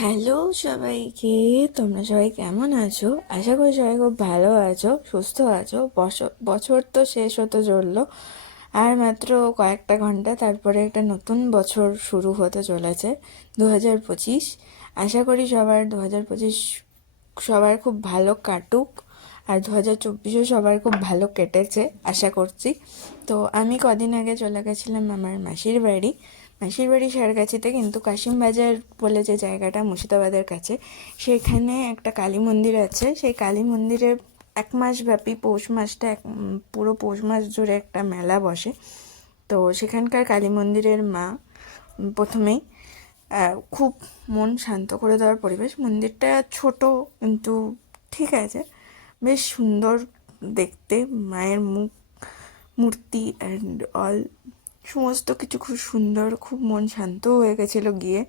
Hello সবাইকে, তোমরা সবাই কেমন আছো? আশা করি সবাই খুব ভালো আছো, সুস্থ আছো। বছর বছর তো শেষ হতে চলল, আর মাত্র কয়েকটা ঘণ্টা তারপরে একটা নতুন বছর শুরু হতে চলেছে দু হাজার পঁচিশ। আশা করি সবার দু হাজার পঁচিশ সবার খুব ভালো কাটুক, আর দু হাজার চব্বিশও সবার খুব ভালো কেটেছে, আশা করছি। তো আমি কদিন আগে চলে গেছিলাম আমার মাসির বাড়ি মাসির বাড়ি সারগাছিতে কিন্তু কাশিম বাজার বলে যে জায়গাটা মুর্শিদাবাদের কাছে, সেখানে একটা কালী মন্দির আছে। সেই কালী মন্দিরে এক মাস ব্যাপী পৌষ মাসটা এক পুরো পৌষ মাস জুড়ে একটা মেলা বসে। তো সেখানকার কালী মন্দিরের মা প্রথমেই খুব মন শান্ত করে দেওয়ার পরিবেশ। মন্দিরটা ছোট কিন্তু ঠিক আছে, বেশ সুন্দর দেখতে, মায়ের মুখ, মূর্তি অ্যান্ড অল সমস্ত কিছু খুব সুন্দর, খুব মন শান্ত হয়ে গেছিল গিয়ে।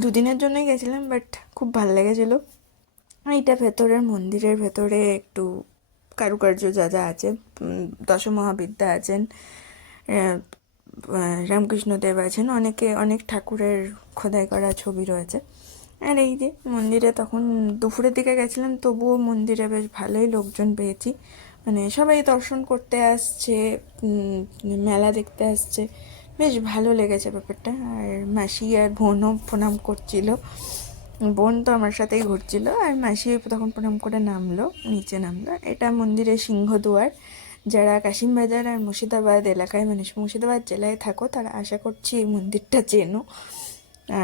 দুদিনের জন্যই গেছিলাম বাট খুব ভালো লেগেছিলো। এইটা ভেতরের মন্দিরের ভেতরে একটু কারুকার্য যা যা আছে দশমহাবিদ্যা আছেন রামকৃষ্ণদেব আছেন, অনেকে, অনেক ঠাকুরের খোদাই করা ছবি রয়েছে। আর এই যে মন্দিরে তখন দুপুরের দিকে গেছিলাম, তবুও মন্দিরে বেশ ভালোই লোকজন পেয়েছি। মানে সবাই দর্শন করতে আসছে মেলা দেখতে আসছে। বেশ ভালো লেগেছে ব্যাপারটা। আর মাসি আর বোনও প্রণাম করছিল। বোন তো আমার সাথেই ঘুরছিল, আর মাসি তখন প্রণাম করে নামলো, নিচে নামলো। এটা মন্দিরের সিংহদুয়ার। যারা কাশিমবাজার আর মুর্শিদাবাদ এলাকায় মানে মুর্শিদাবাদ জেলায় থাকো, তারা আশা করছি এই মন্দিরটা চেনো।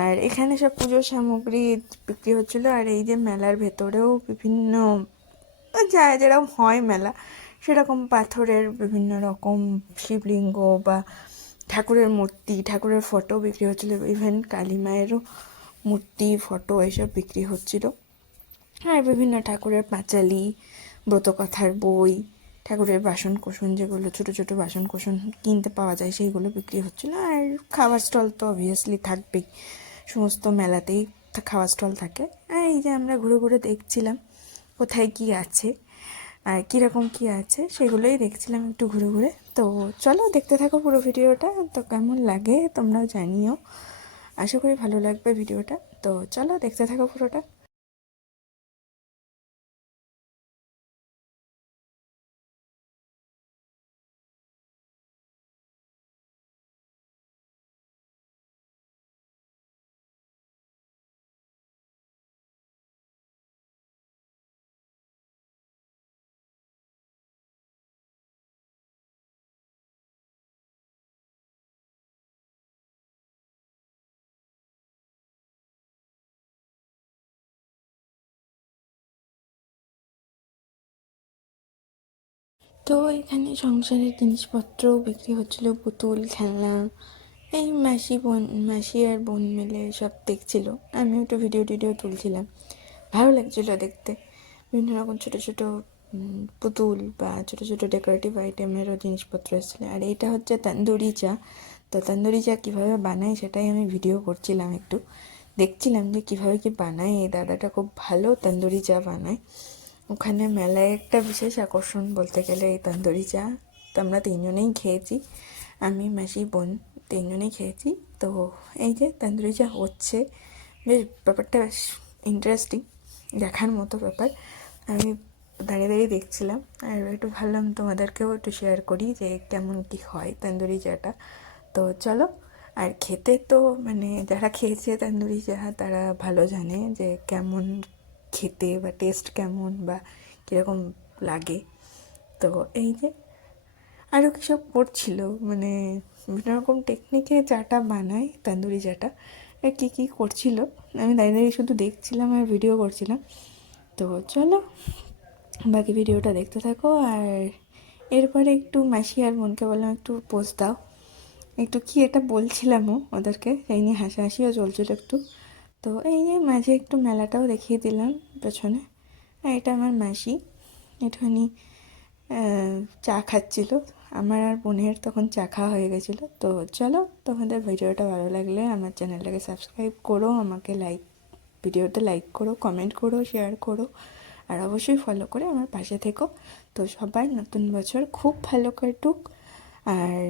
আর এখানে সব পুজোর সামগ্রী বিক্রি হচ্ছিল, আর এই যে মেলার ভেতরেও বিভিন্ন যা যেরকম হয় মেলা। সেরকম পাথরের বিভিন্ন রকম শিবলিঙ্গ বা ঠাকুরের মূর্তি, ঠাকুরের ফটো বিক্রি হচ্ছিল। ইভেন কালী মায়েরও মূর্তি, ফটো এসব বিক্রি হচ্ছিল। আর বিভিন্ন ঠাকুরের পাঁচালি, ব্রতকথার বই, ঠাকুরের বাসন কোসন যেগুলো ছোটো ছোটো বাসন কোসন কিনতে পাওয়া যায়, সেইগুলো বিক্রি হচ্ছিল। আর খাবার স্টল তো অবভিয়াসলি থাকবেই। সমস্ত মেলাতেই খাওয়ার স্টল থাকে। আর এই যে আমরা ঘুরে ঘুরে দেখছিলাম কোথায় কি আছে, আর কীরকম কি আছে, সেগুলোই দেখছিলাম একটু ঘুরে ঘুরে। তো চলো দেখতে থাকো পুরো ভিডিওটা, তো কেমন লাগে তোমরাও জানিও। আশা করি ভালো লাগবে ভিডিওটা। তো চলো দেখতে থাকো পুরোটা। তো এখানে সংসারের জিনিসপত্র বিক্রি হচ্ছিল, পুতুল, খেলনা। এই মাসি বোন, মাসি আর বোন মিলে সব দেখছিল। আমিও একটু ভিডিও টিডিও তুলছিলাম। ভালো লাগছিল দেখতে। বিভিন্ন রকম ছোটো ছোটো পুতুল বা ছোটো ছোটো ডেকোরেটিভ আইটেমেরও জিনিসপত্র এসেছিল। আর এটা হচ্ছে তান্দুরি চা। তো তান্দুরি চা কীভাবে বানাই সেটাই আমি ভিডিও করছিলাম একটু। দেখছিলাম যে কীভাবে কি বানায়। এই দাদাটা খুব ভালো তান্দুরি চা বানায়। ওখানে মেলায় একটা বিশেষ আকর্ষণ বলতে গেলে এই তন্দুরি চা। তো আমরা তিনজনেই খেয়েছি। আমি, মাসি, বোন তিনজনেই খেয়েছি। তো এই যে তন্দুরি চা হচ্ছে, বেশ ব্যাপারটা বেশ ইন্টারেস্টিং দেখার মতো ব্যাপার। আমি দাঁড়িয়ে দাঁড়িয়ে দেখছিলাম আর একটু ভাবলাম তোমাদেরকেও একটু শেয়ার করি যে কেমন কি হয় তন্দুরি চাটা। তো চলো, আর খেতে তো মানে যারা খেয়েছে তন্দুরি চা তারা ভালো জানে যে কেমন খেতে বা টেস্ট কেমন বা কীরকম লাগে। তো এই যে আরও কী সব করছিল? মানে বিভিন্ন রকম টেকনিকে চাটা বানায়, তান্দুরি চাটা। কী কী করছিল? আমি দাঁড়িয়ে দাঁড়িয়ে শুধু দেখছিলাম আর ভিডিও করছিলাম। তো চলো, বাকি ভিডিওটা দেখতে থাকো। আর এরপরে একটু মাসি আর বোনকে বললাম একটু পোস্ট দাও। একটু কি এটা বলছিলামও ওদেরকে? সেই নিয়ে হাসাহাসিও চলছিল একটু। তো এই যে মাঝে একটু মেলাটাও দেখিয়ে দিলাম পেছনে। এটা আমার মাসি। একটুখানি চা খাচ্ছিল। আমার আর বোনের তখন চা খাওয়া হয়ে গেছিল। তো চলো, তোমাদের ভিডিওটা ভালো লাগলে আমার চ্যানেলটাকে সাবস্ক্রাইব করো, আমাকে লাইক, ভিডিওতে লাইক করো, কমেন্ট করো, শেয়ার করো। আর অবশ্যই ফলো করে আমার পাশে থেকো। তো সবার নতুন বছর খুব ভালো কাটুক। আর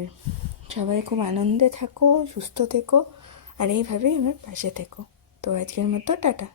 সবাই খুব আনন্দে থাকো, সুস্থ থেকো। আর এইভাবেই আমার পাশে থেকো। তো আজকের মতো টাটা